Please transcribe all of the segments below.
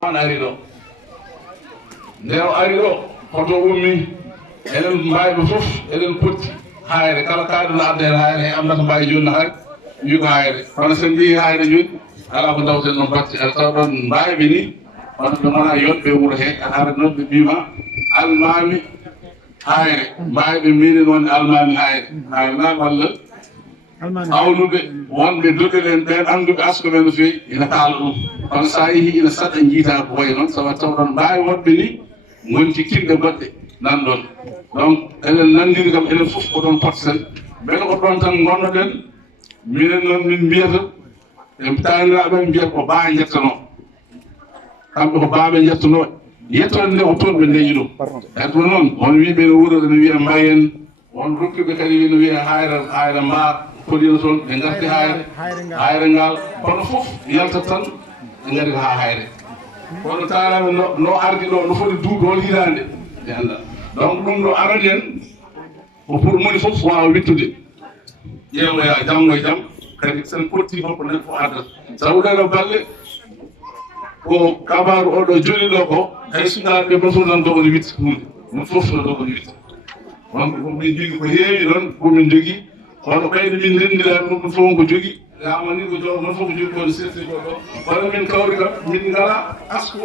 on ari ɗo nde o ari ɗo hoto ummi eɗen mbayɓe fof eɗen potti hayre kala kaɗuno adda hen hayre e amdata mbawi joni hayre wi ko hayre kono sen mbi hayre joni ala ko dawten ɗon batte aɗa tawa ɗon mbayɓe ni hono ɓe gona yonɓe wuuro he aɗa ara noon ɓe mbima almami hayre mbayɓe mbinin wonde almami hayre na walla awnuɓe wonɓe doɗɗiɗen ɓen anduɓe asko men no fewi ina kaala ɗum kono sa yeehi ina saɗa jiita ko wayi noon sawa tawɗon mbawi wonɓe ni gonti kinɗe goɗɗe nan ɗon donc eɗen nandiri kam enen fof ko ɗon potsen beele ko ɗon tan gonnoɗen minen noon min mbiyata e taniraɓe mbiyata ko baa jettano kamɓe ko baaɓe jettono yettode nde ko toon ɓe ndeñi ɗum e ɗum noon on wiɓe no wuuro ene wiya mbayen on rokkiɓe kadi ene wiya hayra mbar kolino toon ɓe garti hayre ngal kono fof yaltat tan ɓe gari ko ha hayre kono tanaɓe no ardi ɗo no foti duuɓi hol hitande ɓe anda donc ɗum ɗo arani en ko pour moni fof wawa wittude ƴeewoya janggo e jaam kadi sen potti fof ko nen fof addata sabu ɗeɗo balle ko kabaru oɗo joli ɗo ko hay sukaɓe mon fof nan dogoni witta hunde mon fof no dogoni witta donc min jogui ko heewi ɗon komin jogui kono ɓeyde min ndendilani ɗum fof ko jogui yamani ko jo mon fof ko jogui kono serti ko ɗo kono min kawri kam min ngala asko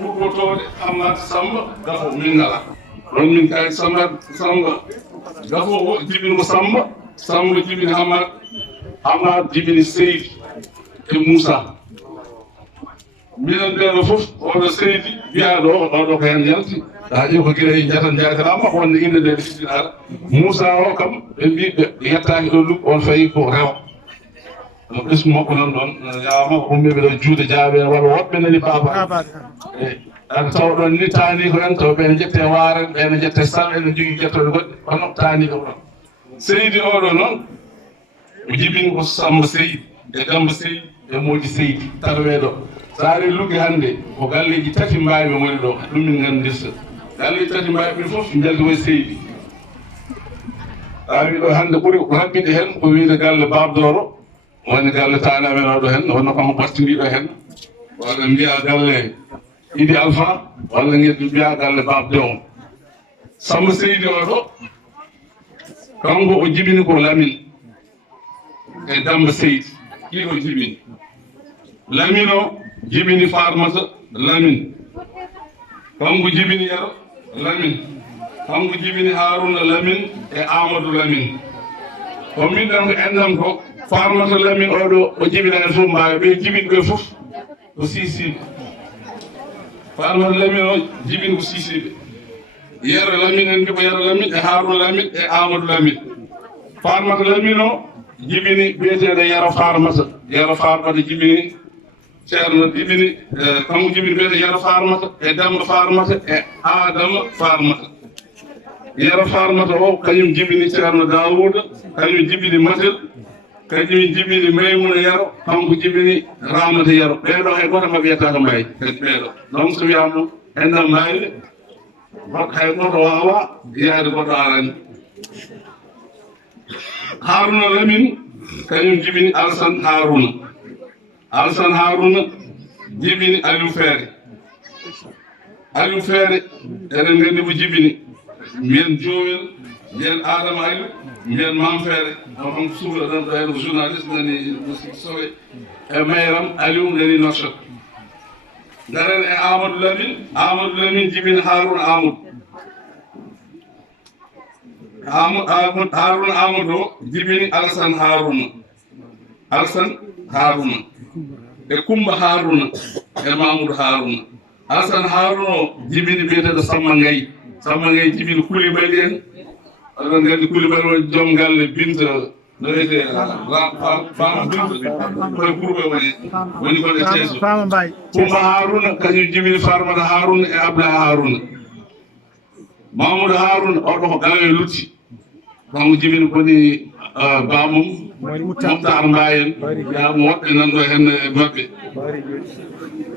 ɓuɓɓotode Hammat Samba Gafo min ngala ɗon min kay Samba Gafo o jibini ko Samba jibini Hammat jibini Seydi e Moussa minen ɓeɗo fof oɗo Seydi wiyaɗo oɗo ko hen yalti ƴeew ko guila jatan jaytanama wonde inde nde ɗiɗiɗaɗa Moussa o kam ɓe mbi ɓe yettaki ɗo lugg on fayi ko rew no ɓesgu makko nan ɗon yawama ko ummiɓe ɗo juude jaaɓe walla woɓɓe nani baba aɗa tawa ɗon ni taani ko en taw ɓene jette waren ɓene jette sal ene jogui jettode goɗɗe hono taani ko ɗon Seydi oɗo noon o jibini ko Samba Seydi e Demba Seydi e Modi Seydi taroweɗo sa ari luggi hannde ko galleji tati mbawi ɓe goni ɗo ɗum min gandirta galleji tati mbawi ɓe fof jalti koye Seydi awi ɗo hannde ɓuuri ko haɓɓiɗe hen ko wiide galle Babdoro woni galle tanamen oɗo hen wonno kamo ɓartiniɗo hen walla mbiya galle Idi Alpha walla gueɗe mbiya galle Babdewo Samba Seydi oɗo kanko o jibini ko Lamine e Demba Seydi ɗiɗo jibini Lamine o jibini Farmata Lamine kanko jibini Yero Lamine kanko jibini Haruna Lamine e Amadou Lamine ko min ɗan ko endam ko Farmata Lamine oɗo o jibina hen fof mbawi ɓe jibini ɓe fof ko sisiɓe Farmata Lamine o jibini ko sisiɓe Yero Lamine en mbi ko Yero Lamine e Haruna Lamine e Amadou Lamine Farmata Lamine o jibini biyeteɗo Yero Farmata jibini ceerno jibini kanko jibini mbiyete Yero Farmata e Demba Farmata e Adama Farmata Yero Farmata o kañum jibini ceerno Dawouda kañum jibini Matel kañum jibini Maymuna Yero kanko jibini Ramata Yero ɓeɗo hay goto mabɓe yettaka mbayi kadi ɓeɗo donc so wiyama endam mbayde hay goto wawa yaade goɗɗo arani Haruna Lamine kañum jibini Alassane Haruna jibini Aliou Feere eɗen gandi mo jibini mbiyen Joowel mbiyen Adama Aliou mbiyen Mam Feere o kam suhla ɗan ɗo hen ko journaliste nani Sowe e Mayram Aliou nani Nouakchott garen e Amadou Lamine jibini Haruna Amadou o jibini Alassane Haruna e Kumba Haruna e Mamoudou Haruna Alassane Haruna o jibini biyeteɗo Samba Gaye jibini Coulibaly en oɗon gandi Coulibaly woni joom galle Binta no wiyete fama Binta koye Bourba woni koɗe teeso Kumba Haruna kañum jibini Farmata Haruna e Abdoulaye Haruna Mamoudou Haruna oɗo ko gawe lutti kanko jibini koni bamum Moftar Mbayen yamo woɓɓe nanɗo hen e mabɓe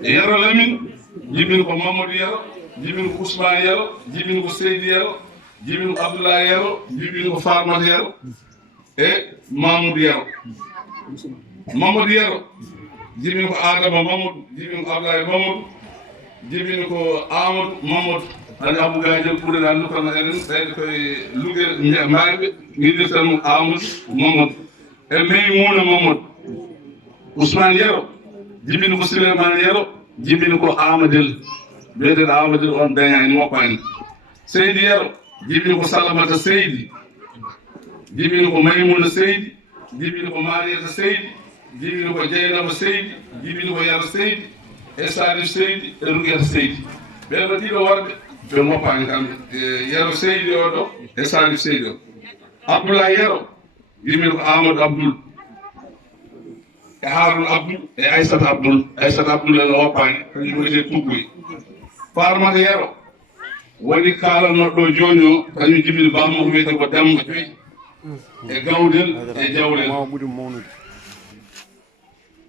Yero Lamine jibini ko Mamadou Yero jibini ko Ousmane Yero jibini ko Seydi Yero jibini ko Abdoulaye Yero jibini ko Farmata Yero e Mamoudou Yero Mamadou Yero jibini ko Adama Mamadou jibini ko Abdoulaye Mamadou jibini ko Amadou Mamadou dañi Abou Gadiel ɓurɗa nukana enen ɓeyde koye Louguel mbayɓe guidirtan Amadou Mamadou e Maymouna Mamadou Ousmane Yero jibini ko Souleymane Yero jibini ko Amadel biyeteɗo Amadel on dañani moppani Seydi Yero jibini ko Salamata Seydi jibini ko Maymouna Seydi jibini ko Mariata Seydi jibini ko Dieynaba Seydi jibini ko Yero Seydi e Salif Seydi e Rougeta Seydi ɓeɗo ɗiɗo worɓe ɓe moppani kamɓe Yero Seydi o ɗo e Salif Seydi o Abdoulaye Yero jibini ko Amadou Abdoul e Haroun Abdoul e Aissata Abdoul ene woppani kañum wiyete Tuggoy Farmata Yero woni kalanoɗo joni o kañum jibini bamma ko wiyete ko Demba Joyi e Gawdel e Jawlel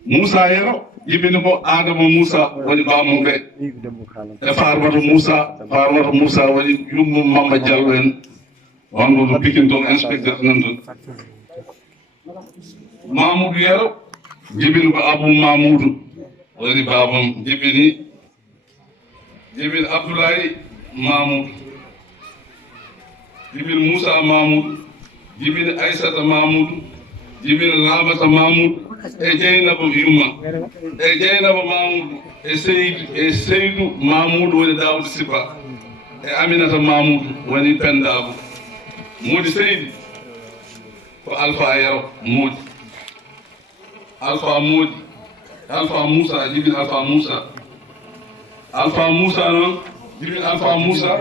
Moussa Yero jibini ko Adama Moussa woni bamum ɓe e Farmata Moussa woni yummum Mamba Diallo en wonmo to Pikine toon inspecteur nan toon Mamoudou Yero jibini ko Abou Mamoudou woni babam jibini Abdoulaye Mamoudou jibini Moussa Mamoudou jibini Aissata Mamoudou jibini Lamata Mamoudou e Dieynaba Yumma e Dieynaba Mamoudou e Seydou Mamoudou woni Daoud Sipa e Aminata Mamoudou woni Pendabo Modi Seydi ko Alpha Yero Modi Alpha Moussa jibini Alpha Moussa noon jibini Alpha Moussa